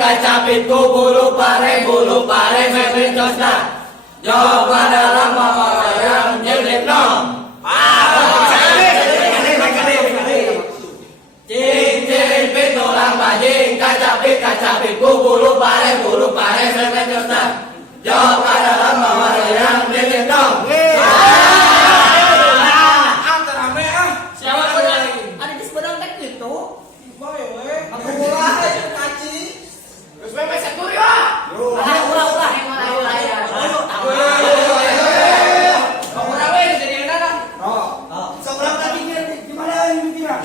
Kacapit bulu pare mepet tosna jawab adalah orang yang nyelip nom cing tulang bajing kacapit bulu pare mepet tosna jawab adalah orang yang nyelip nom. Siapa lagi? Ada di sepedang tek itu. Aku bola aja kaci. Terus memeset dulu ya. Ulah yang mana ya. Kamu rawe jadi yang mana? Seberang tadi gimana ini kira?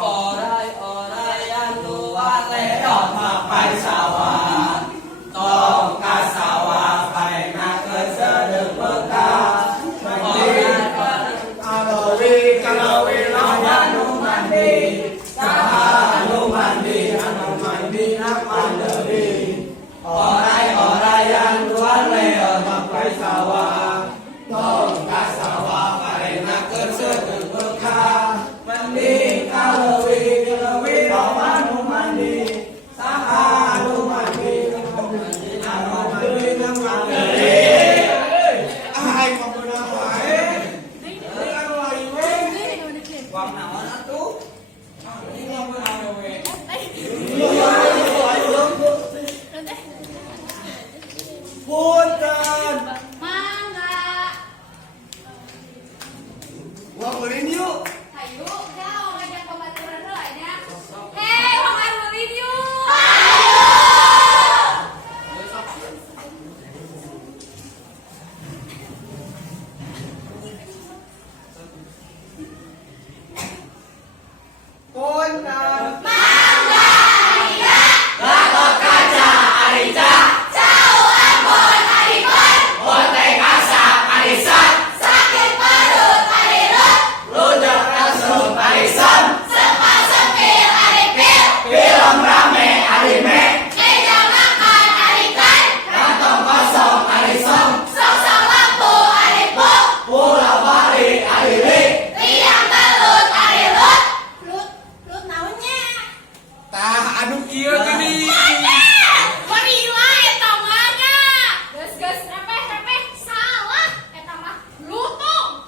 Orai yang luar leot mapai sawah. Tongkat sawah pai nak kesedeng bekas. Kalawi lawan nu mandi. Saha anu mandi apa deui. Orai yang luar leot mapai sawah. Tongkat sawah pai nak kesedeng bekas. Mending kalawi lawan nu mandi. Saha anu mandi. Punten. Mangga. Wah, ulin yuk. Ayo, jauh ngajak pembaturan dulu aja. Hei, wong ulin yuk. Punten. Lakot kaca arica Jauh ambon arikon. Bonteng asap arisan Sakit perut arirut. Ludak asup arisan Sepa sepil aripil. Film rame anime Meja makan arikan. Kantong kosong arisong Sok-sok lampu aripuk. Pulau Bali arili Liang belut arilut. Lut naonnya? Tah, aduh kieu gini. Marila eta mah nya. Geus repeh salah eta mah lutung.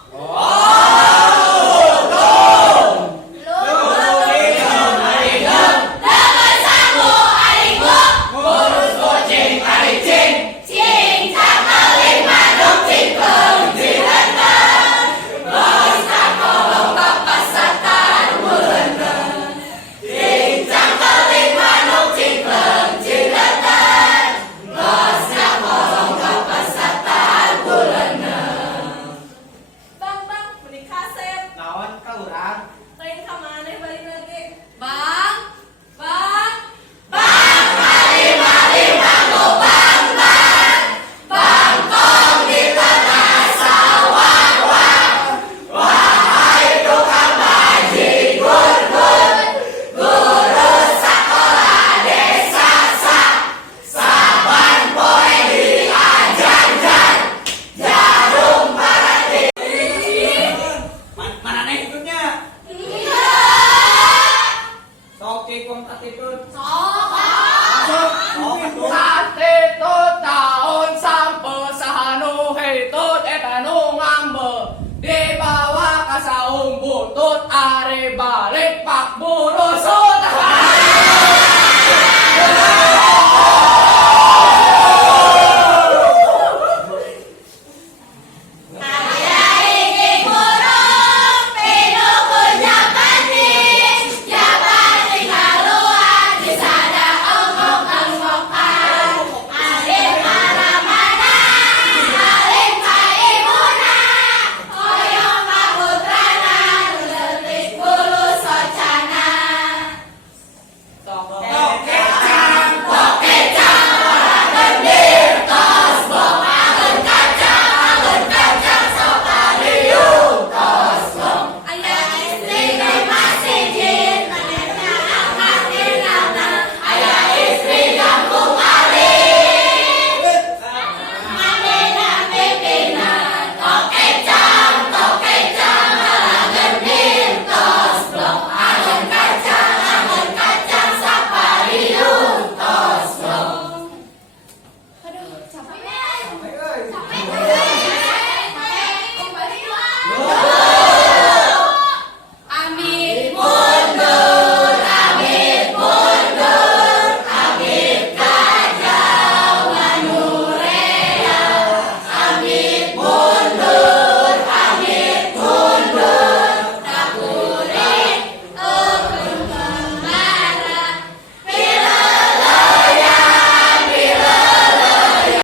Dapat sabu ariguk. Ngurus kucing aricing Cing cakeling manuk cingkeung cilenteng. Bos cakolong ke pasatan mulenteng. Cing cakeling manuk cingkeung cilenteng. Bos cakolong ke pasatan mulenteng. Bang, beli kaset. Naon ka urang? Lain ka maneh bali lagi. Bang, bali mangu bang. Bangkong di tengah sawah. Wahai tukang baji gun. Guru sekolah desa saban poe diajar-jar. Jarum parati. Mana nih itunya? Iya. Sok kikung katitun. Sok. Katitut taun sampe sahanu hitut eta nu ngambe Dibawa ka saung butut are balik